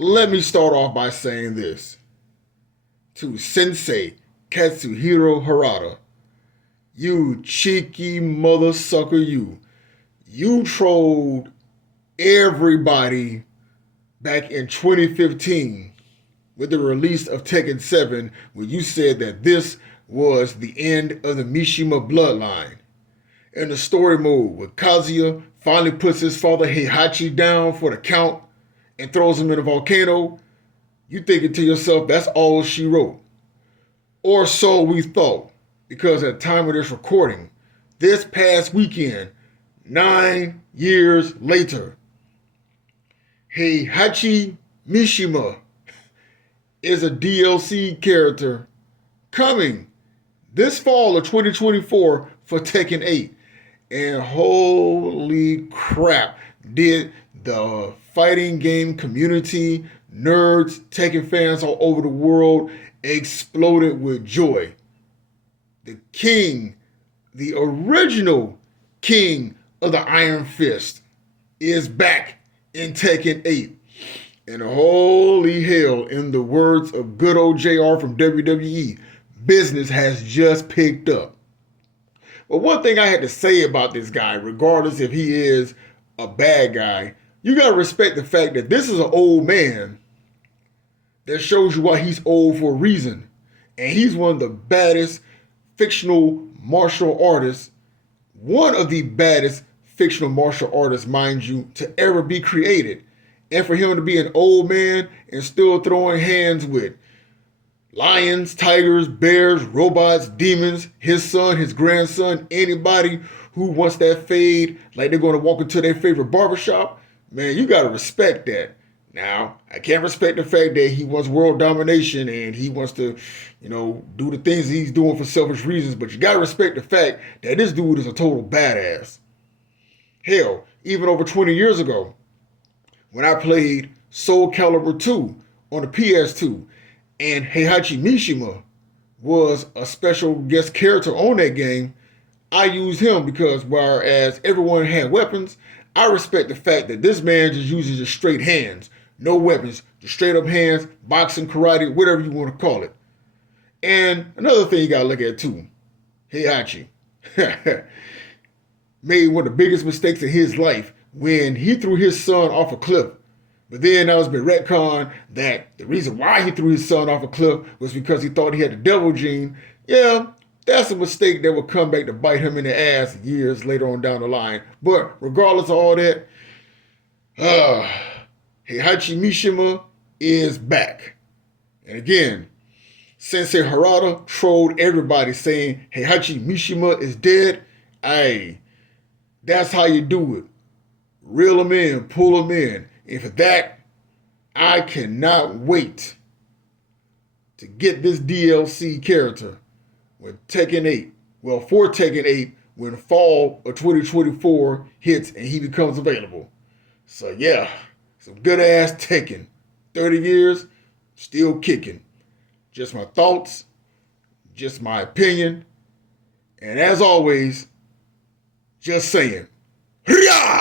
Let me start off by saying this. To Sensei Katsuhiro Harada, you cheeky mother sucker, you. You trolled everybody back in 2015 with the release of Tekken 7 when you said that this was the end of the Mishima bloodline. In the story mode, where Kazuya finally puts his father Heihachi down for the count and throws him in a volcano, you thinking to yourself, that's all she wrote. Or so we thought, because at the time of this recording, this past weekend, 9 years later, Heihachi Mishima is a DLC character coming this fall of 2024 for Tekken 8. And holy crap, did the fighting game community, nerds, Tekken fans all over the world exploded with joy. The king, the original king of the Iron Fist, is back in Tekken 8. And holy hell, in the words of good old JR from WWE, business has just picked up. But one thing I had to say about this guy, regardless if he is a bad guy, you gotta respect the fact that this is an old man that shows you why he's old for a reason. And he's one of the baddest fictional martial artists, one of the baddest fictional martial artists, mind you, to ever be created. And for him to be an old man and still throwing hands with lions, tigers, bears, robots, demons, his son, his grandson, anybody who wants that fade like they're going to walk into their favorite barbershop, man, you got to respect that. Now, I can't respect the fact that he wants world domination and he wants to, do the things he's doing for selfish reasons, but you got to respect the fact that this dude is a total badass. Hell, even over 20 years ago, when I played Soul Calibur 2 on the PS2, and Heihachi Mishima was a special guest character on that game, I used him because whereas everyone had weapons, I respect the fact that this man just uses just straight hands. No weapons, just straight up hands, boxing, karate, whatever you want to call it. And another thing you gotta look at too, Heihachi made one of the biggest mistakes in his life when he threw his son off a cliff. But then that was been retconned that the reason why he threw his son off a cliff was because he thought he had the devil gene. Yeah, that's a mistake that will come back to bite him in the ass years later on down the line. But regardless of all that, Heihachi Mishima is back. And again, Sensei Harada trolled everybody saying Heihachi Mishima is dead. Hey, that's how you do it. Reel him in, pull him in. And for that, I cannot wait to get this DLC character when Tekken 8, for Tekken 8, when fall of 2024 hits and he becomes available. So yeah, some good ass Tekken. 30 years, still kicking. Just my thoughts, just my opinion, and as always, just saying, Hurrah!